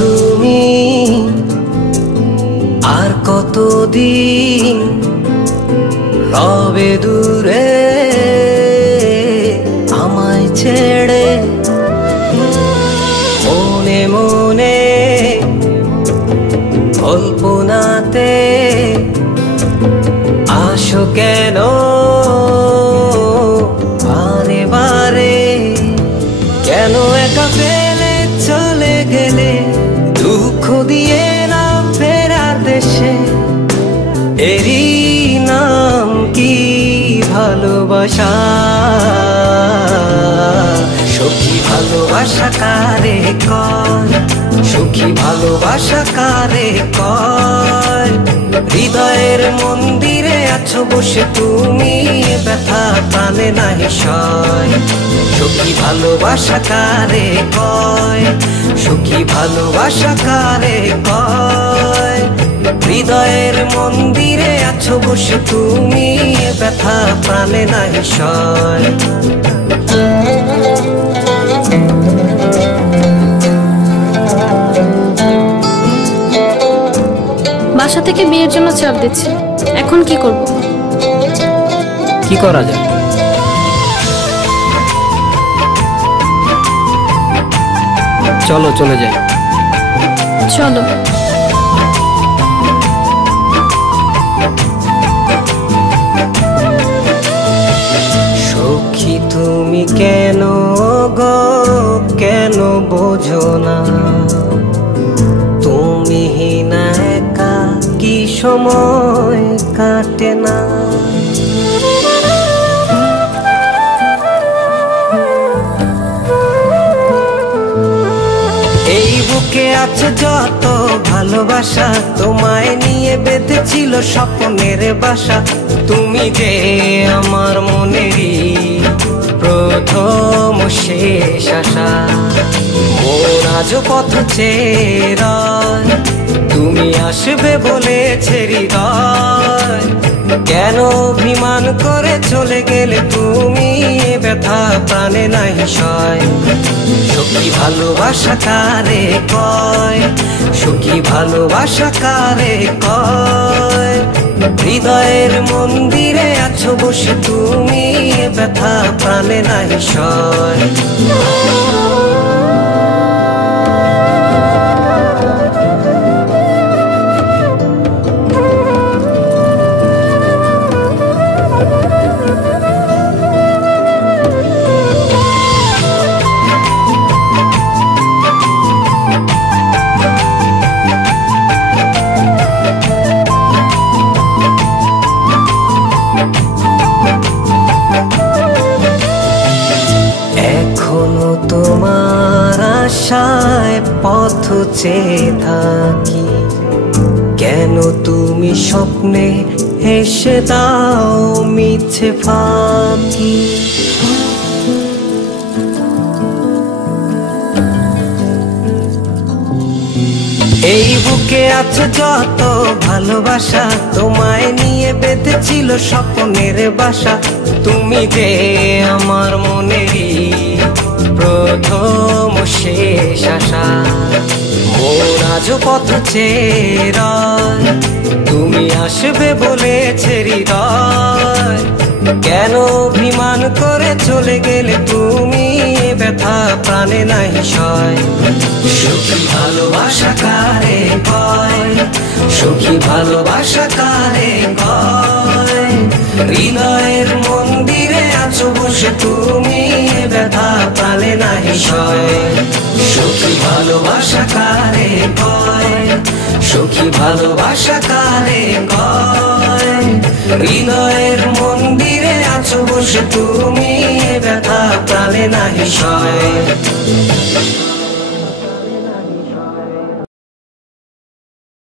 তুমি আর কতদিন রবে দূরে আমায় ছেড়ে, মনে মনে কল্পনাতে আসো কেন বারে বারে, কেন একা ফেলে চলে গেলে দুঃখ দিয়ে না ফেরার দেশে, এরই নাম কি ভালোবাসা? সখী ভালোবাসা কারে কয়, সখী ভালোবাসা কারে কয়? হৃদয়ের মন্দিরে আছো বসে তুমি, ব্যথা প্রাণে নাহি সয়। সখী ভালোবাসা কারে কয়, সখী ভালোবাসা কারে কয়? হৃদয়ের মন্দিরে আছো বসে তুমি, ব্যথা প্রাণে নাহি সয়। বাসা থেকে বিয়ের জন্য চাপ দিচ্ছে, এখন কি করব? কি করা যায়? চলো চলে যাই। চলো। সখী তুমি কেন গো, কেন বোঝো না? তুমি না একা কি সময় কাটে না? এই বুকে আছে যত ভালোবাসা, তোমায় নিয়ে বেঁধেছিল স্বপ্নের বাসা। তুমি যে আমার মনেরই প্রথম শেষ আশা, মন আজ পথ চেয়ে রয়, তুমি আসবে বলেছে হৃদয়। কেন অভিমান করে চলে গেলে তুমি, ব্যথা প্রাণে নাহি সয়। সখী ভালোবাসা কারে কয়, সখী ভালোবাসা কারে কয়? হৃদয়ের মন্দিরে আছো বসে তুমি, ব্যথা প্রাণে নাহি সয়। এখনো তোমার আশায় পথ চেয়ে থাকি, কেন তুমি স্বপ্নে এসে দাও মিছে ফাঁকি? এই বুকে আছে যত ভালোবাসা, তোমায় নিয়ে বেঁধেছিল স্বপ্নের বাসা। তুমি যে আমার মনেরই প্রথম শেষ আশা, মন আজ পথ চেয়ে রয়, তুমি আসবে বলেছে হৃদয়। কেন অভিমান করে চলে গেলে তুমি, ব্যথা প্রাণে নাহি সয়। সখী ভালোবাসা কারে কয়, সখী ভালোবাসা কারে কয়? হৃদয়ের মন্দিরে আছো বসে তুমি, ব্যথা প্রাণে নাহি সয়। সখী ভালোবাসা কারে কয়, সখী ভালোবাসা কারে কয়। হৃদয়ের মন্দিরে আছো বসে তুমি, এ ব্যথা প্রাণে নাহি সয়।